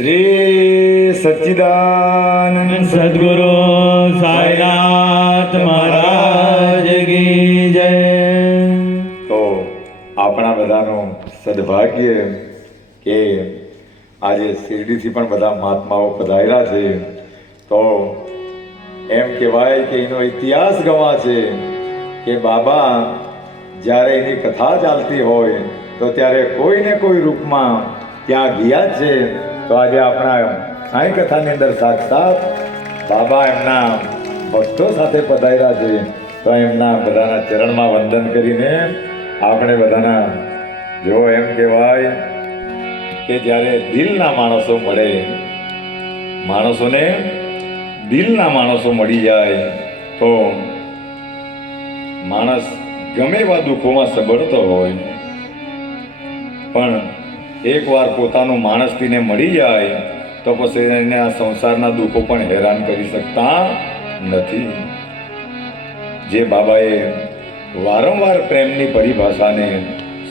શ્રી સચ્ચિદાનંદ સદગુરુ સાઈનાથ મહારાજ કી જય તો આપણા બધાનું સદભાગ્ય કે આજે શિરડીથી પણ બધા મહાત્માઓ પધાર્યા છે. તો એમ કહેવાય કે એનો ઇતિહાસ ગવા છે કે બાબા જ્યારે એની કથા ચાલતી હોય તો ત્યારે કોઈ ને કોઈ રૂપમાં ત્યાં ગયા છે. તો આજે આપણા સાંઈ કથાની અંદર સાક્ષાત બાબા એમના ભક્તો સાથે પધાર્યા છે. તો એમના બધાના ચરણમાં વંદન કરીને આપણે બધાના, જો એમ કહેવાય કે જ્યારે દિલના માણસો મળે, માણસોને દિલના માણસો મળી જાય, તો માણસ ગમે એવા દુઃખોમાં સબળતો હોય. પણ એકવાર પોતાનું માણસથીને મળી જાય, તો પછી એને આ સંસારના દુઃખો પણ હેરાન કરી શકતા નથી. જે બાબાએ વારંવાર પ્રેમની પરિભાષાને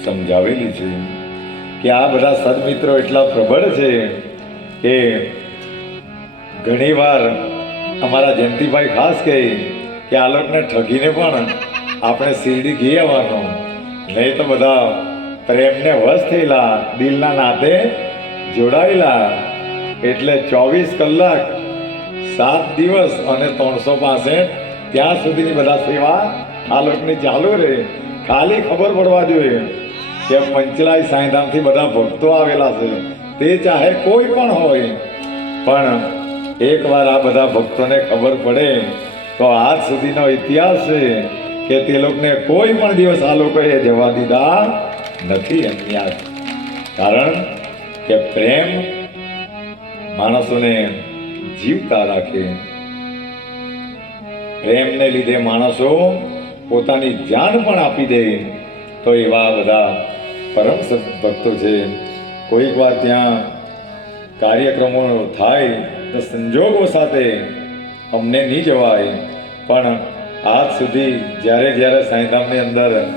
સમજાવેલી છે કે આ બધા સદમિત્રો એટલા પ્રબળ છે કે ઘણીવાર અમારા જયંતિભાઈ ખાસ કહે કે આ લોકોને ઠગીને પણ આપણે શિરડી ઘી આવવાનું. નહીં તો બધા પ્રેમને વશ થયેલા, દિલના નાતે જોડાયેલા. એટલે ચોવીસ કલાક, સાત દિવસ અને ત્રણસો પાસઠ, ત્યાં સુધીની બધા સેવા આ લોકોની ચાલુ રહે. ખાલી ખબર પડવા જોઈએ કે પંચલાઈ સાંઈધામથી બધા ભક્તો આવેલા છે. તે ચાહે કોઈ પણ હોય. પણ એકવાર આ બધા ભક્તોને ખબર પડે તો આજ સુધીનો ઇતિહાસ છે કે તે લોકોને કોઈ પણ દિવસ આ લોકોએ જવા દીધા નથી એમની આ કારણ કે પ્રેમ માણસોને જીવતા રાખે. પ્રેમને લીધે માણસો પોતાની જાન પણ આપી દે. તો એવા બધા પરમ ભક્તો છે. કોઈક વાર ત્યાં કાર્યક્રમો થાય તો સંજોગો સાથે અમને નહીં જવાય. પણ આજ સુધી જ્યારે જ્યારે સાંઈધામની અંદર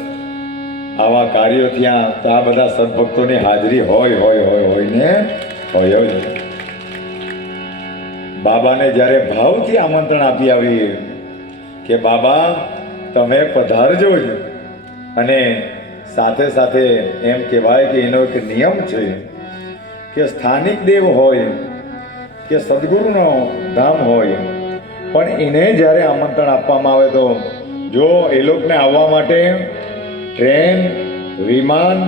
આવા કાર્યો ત્યાં તો આ બધા સદભક્તોની હાજરી હોય હોય હોય હોય ને હોય હોય. બાબાને જ્યારે ભાવથી આમંત્રણ આપી આવીએ કે બાબા, તમે પધારજો જ. અને સાથે સાથે એમ કહેવાય કે એનો એક નિયમ છે કે સ્થાનિક દેવ હોય, કે સદગુરુનો ધામ હોય, પણ એને જ્યારે આમંત્રણ આપવામાં આવે તો જો એ લોકોને આવવા માટે ટ્રેન, વિમાન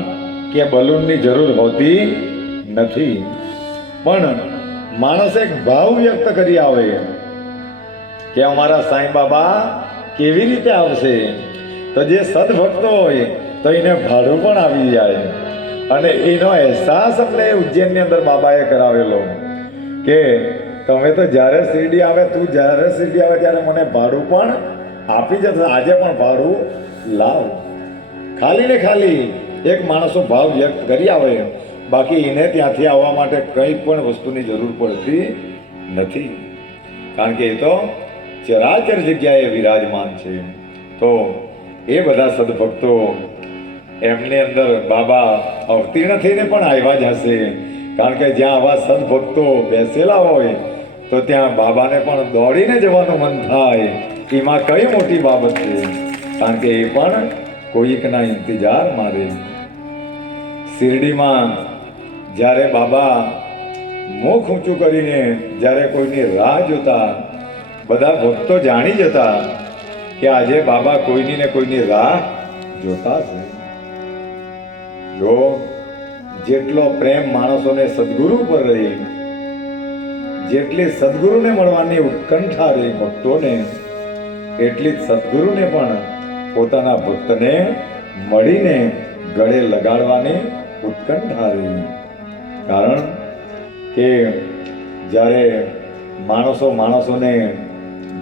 કે બલૂનની જરૂર હોતી નથી. પણ માણસ એક ભાવ વ્યક્ત કરી આવે કે અમારા સાંઈ બાબા કેવી રીતે આવશે? તો જે સદભક્તો હોય તો એને ભાડું પણ આવી જાય. અને એનો અહેસાસ આપણે ઉજ્જૈનની અંદર બાબાએ કરાવેલો કે તમે તો જ્યારે શિરડી આવે, તું જ્યારે શિરડી આવે ત્યારે મને ભાડું પણ આપી જશે આજે પણ ભાડું લાવ. ખાલી ને ખાલી એક માણસો ભાવ વ્યક્ત કરી આવે, બાકી એને ત્યાંથી આવવા માટે કંઈ પણ વસ્તુની જરૂર પડતી નથી. કારણ કે એ તો ચરાચર જગ્યાએ વિરાજમાન છે. તો એ બધા સદભક્તો એમની અંદર બાબા અવતીર્ણ થઈને પણ આવ્યા જ હશે. કારણ કે જ્યાં આવા સદભક્તો બેસેલા હોય, તો ત્યાં બાબાને પણ દોડીને જવાનું મન થાય. એમાં કઈ મોટી બાબત છે. કારણ કે એ પણ કોઈકના ઇંતજાર મારે. શિરડીમાં જ્યારે બાબા મુખ ઊંચું કરીને જ્યારે કોઈની રાહ જોતા, બધા ભક્તો જાણી જતા કે આજે બાબા કોઈની ને કોઈની રાહ જોતા છે. જો જેટલો પ્રેમ માણસોને સદગુરુ પર રહી, જેટલી સદગુરુને મળવાની ઉત્કંઠા રહી ભક્તોને, એટલી જ સદગુરુને પણ પોતાના ભક્તને મળીને ગળે લગાડવાની ઉત્કંઠા રહી. કારણ કે જ્યારે માણસો માણસોને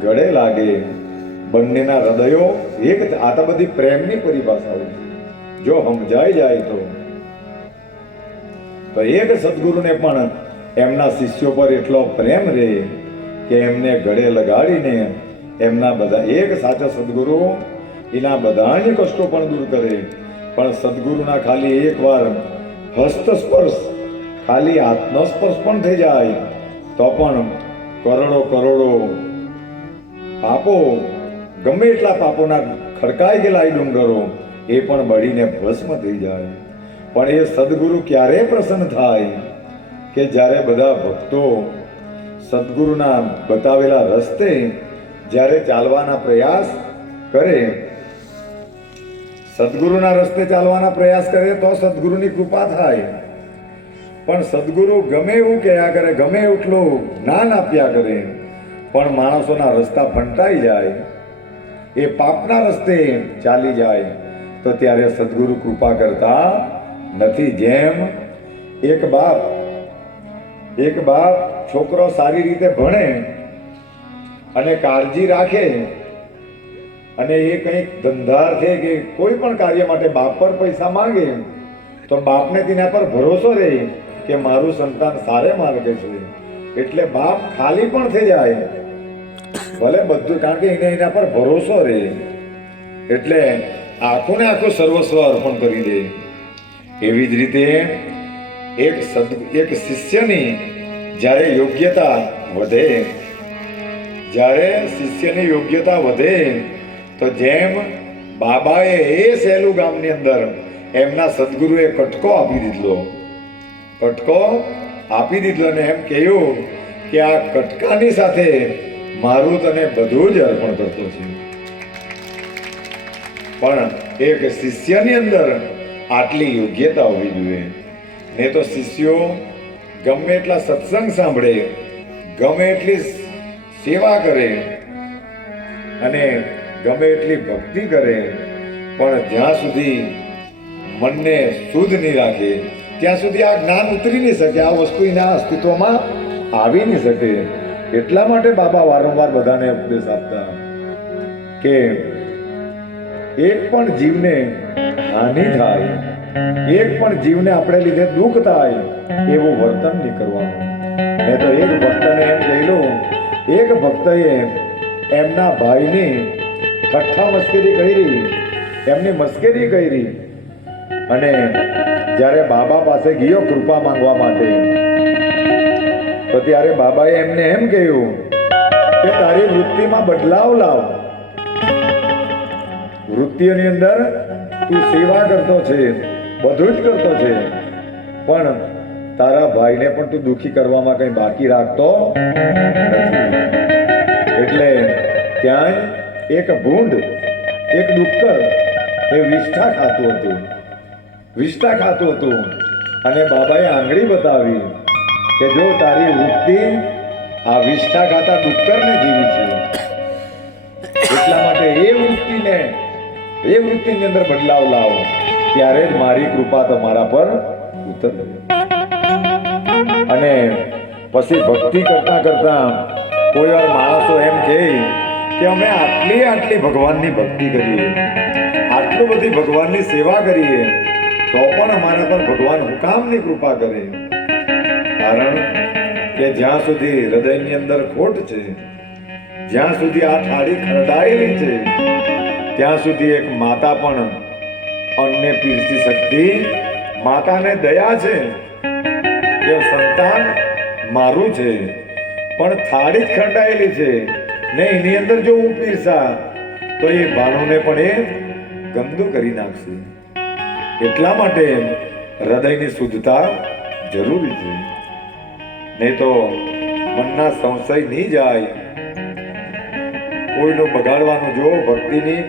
ગળે લાગે, બંનેના હૃદયો એક આ તો બધી પ્રેમની પરિભાષાઓ જો સમજાઈ જાય તો. તો એક સદગુરુને પણ એમના શિષ્યો પર એટલો પ્રેમ રહે કે એમને ગળે લગાડીને એમના બધા એક સાચા સદગુરુ એના બધા જ કષ્ટો પણ દૂર કરે. પણ સદગુરુના ખાલી એકવાર હસ્ત સ્પર્શ ખાલી હાથનો સ્પર્શ પણ થઈ જાય. તો પણ કરોડો કરોડો પાપો, ગમે એટલા પાપોના ખડકાઈ ગયેલા ડુંગરો, એ પણ બળીને ભસ્મ થઈ જાય. પણ એ સદગુરુ ક્યારે પ્રસન્ન થાય? કે જ્યારે બધા ભક્તો સદગુરુના બતાવેલા રસ્તે જ્યારે ચાલવાના પ્રયાસ કરે સદગુરુના રસ્તે ચાલવાના પ્રયાસ કરે તો સદગુરુની કૃપા થાય. પણ સદગુરુ ગમે એવું કહ્યા કરે, ગમે એટલું જ્ઞાન આપ્યા કરે, પણ માણસોના રસ્તા ફંટાઈ જાય, એ પાપના રસ્તે ચાલી જાય, તો ત્યારે સદગુરુ કૃપા કરતા નથી. જેમ એક બાપ એક બાપ છોકરો સારી રીતે ભણે અને કાળજી રાખે અને એ કંઈક ધંધાર્થે કે કોઈ પણ કાર્ય માટે બાપ પર પૈસા માંગે, તો બાપને તેના પર ભરોસો રહે કે મારું સંતાન સારે માર્ગે છે. એટલે બાપ ખાલી પણ થઈ જાય, ભલે બધું, કારણ કે એને એના પર ભરોસો રહે. એટલે આખું ને આખું સર્વસ્વ અર્પણ કરી દે. એવી જ રીતે એક સદ, એક શિષ્યની જ્યારે યોગ્યતા વધે, જ્યારે શિષ્યની યોગ્યતા વધે તો જેમ બાબાએ એ સહેલું ગામની અંદર એમના સદગુરુએ કટકો આપી દીધો કટકો આપી દીધલો અને એમ કહ્યું કે આ કટકાની સાથે મારું તને બધું જ અર્પણ કરતો છે. પણ એક શિષ્યની અંદર આટલી યોગ્યતા હોવી જોઈએ. ને તો શિષ્યો ગમે એટલા સત્સંગ સાંભળે, ગમે એટલી સેવા કરે અને ગમે એટલી ભક્તિ કરે, પણ જ્યાં સુધી મનને શુદ્ધ નહીં રાખે, ત્યાં સુધી આ જ્ઞાન ઉતરી નહીં શકે, આ વસ્તુ એના અસ્તિત્વમાં આવી નહીં શકે. એટલા માટે બાબા વારંવાર બધાને ઉપદેશ આપતા કે એક પણ જીવને હાનિ થાય, એક પણ જીવને આપણે લીધે દુઃખ થાય, એવું વર્તન નહીં કરવાનું. મેં તો એક ભક્તને એમ કહેલું, એક ભક્તએ એમના ભાઈની ઠઠ્ઠા મસ્કરી કરી, એમની મસ્કરી કરી. અને જ્યારે બાબા પાસે ગયો કૃપા માંગવા માટે, તો ત્યારે બાબાએ એમને એમ કહ્યું કે, તારી વૃત્તિમાં બદલાવ લાવ. વૃત્તિઓની અંદર તું સેવા કરતો છે, બધું જ કરતો છે. પણ તારા ભાઈને પણ તું દુખી કરવામાં કઈ બાકી રાખતો નથી. એટલે ત્યાં એક ભૂંડ, એક ડુક્કર, એ વિષ્ઠા ખાતું હતું. વિષ્ઠા ખાતું હતું. અને બાબાએ આંગળી બતાવી કે જો તારી વૃત્તિ આ વિષ્ઠા ખાતા ડુક્કરને જીવી છે, એટલા માટે એ વૃત્તિને, એ વૃત્તિની અંદર બદલાવ લાવો. ત્યારે જ મારી કૃપા તમારા પર ઉતર અને પછી ભક્તિ કરતા કરતા કોઈ વાર માણસો એમ કહે કે અમે આટલી આટલી ભગવાનની ભક્તિ કરીએ, આટલું બધી ભગવાનની સેવા કરીએ, તો પણ અમારા પર ભગવાન હુકામની કૃપા કરે. કારણ કે જ્યાં સુધી હૃદયની અંદર ખોટ છે, જ્યાં સુધી આ થાળી ખરડાયેલી છે, ત્યાં સુધી એક માતા પણ અન્ને પીરસી શકતી માતાને દયા છે કે સંતાન મારું છે, પણ થાળી જ ખંડાયેલી છે. ને એની અંદર જો હું પીરસા તો એ બાણોને પણ એ ગંદુ કરી નાખશે. એટલા માટે હૃદયની શુદ્ધતા જરૂરી છે. નહીં તો મનના સંશય નહીં જાય. કોઈનું બગાડવાનું જો ભક્તિની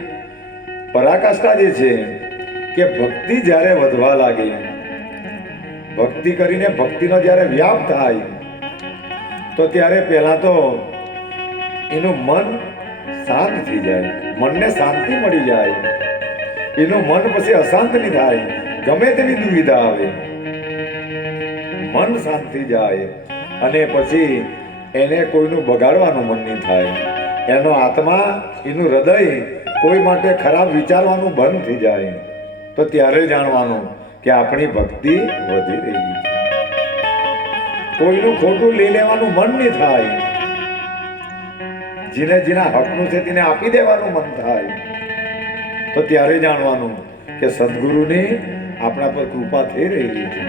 પરાકાષ્ઠા જે છે, કે ભક્તિ જ્યારે વધવા લાગે, ભક્તિ કરીને ભક્તિનો જ્યારે વ્યાપ થાય, તો ત્યારે પહેલા તો એનું મન શાંત થઈ જાય, મનને શાંતિ મળી જાય. એનું મન પછી અશાંત નહીં થાય, ગમે તેવી દુવિધા આવે. મન શાંત થઈ જાય અને પછી એને કોઈનું બગાડવાનું મન નહીં થાય. એનો આત્મા, એનું હૃદય કોઈ માટે ખરાબ વિચારવાનું બંધ થઈ જાય. તો ત્યારે જાણવાનું કે આપણી ભક્તિ વધી રહી છે. કોઈનું ખોટું લઈ લેવાનું મન નહીં થાય. જેને જેના હકનું છે તેને આપી દેવાનું મન થાય. તો ત્યારે જાણવાનું કે સદગુરુની આપણા પર કૃપા થઈ રહેલી છે.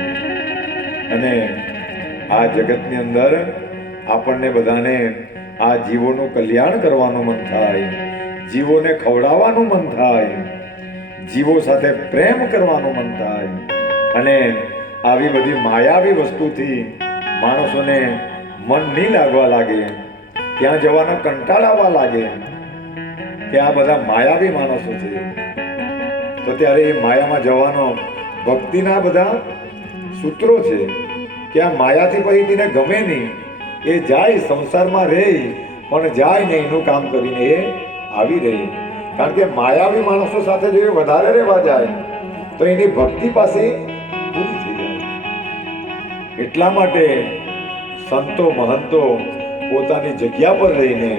અને આ જગતની અંદર આપણને બધાને આ જીવોનું કલ્યાણ કરવાનું મન થાય. જીવોને ખવડાવવાનું મન થાય. જીવો સાથે પ્રેમ કરવાનું મન થાય. અને આવી બધી માયાવી વસ્તુથી માણસોને મન નહીં લાગવા લાગે. ત્યાં જવાનો કંટાળ આવવા લાગે. કે આ બધા માયાવી માણસો છે. તો ત્યારે એ માયામાં જવાનો ભક્તિના બધા સૂત્રો છે કે આ માયાથી પછી તેને ગમે નહીં. એ જાય સંસારમાં રહે, પણ જાય ને એનું કામ કરીને એ આવી રહી. કારણ કે માયાવી માણસો સાથે જો એ વધારે રહેવા જાય, તો એની ભક્તિ પાસે પૂરી થઈ જાય. એટલા માટે સંતો, મહંતો પોતાની જગ્યા પર રહીને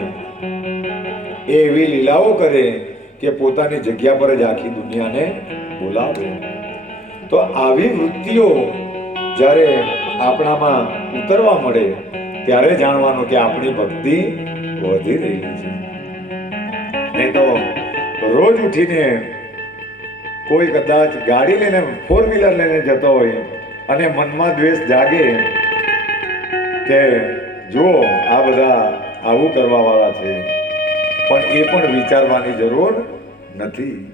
એ એવી લીલાઓ કરે કે પોતાની જગ્યા પર જ આખી દુનિયાને બોલાવે. તો આવી વૃત્તિઓ જ્યારે આપણામાં ઉતરવા મળે, ત્યારે જાણવાનું કે આપણી ભક્તિ વધી રહી છે. નહીં તો રોજ ઉઠીને કોઈ કદાચ ગાડી લઈને ફોર વ્હીલર લઈને જતો હોય અને મનમાં દ્વેષ જાગે કે જુઓ આ બધા આવું કરવા વાળા છે પણ એ પણ વિચારવાની જરૂર નથી.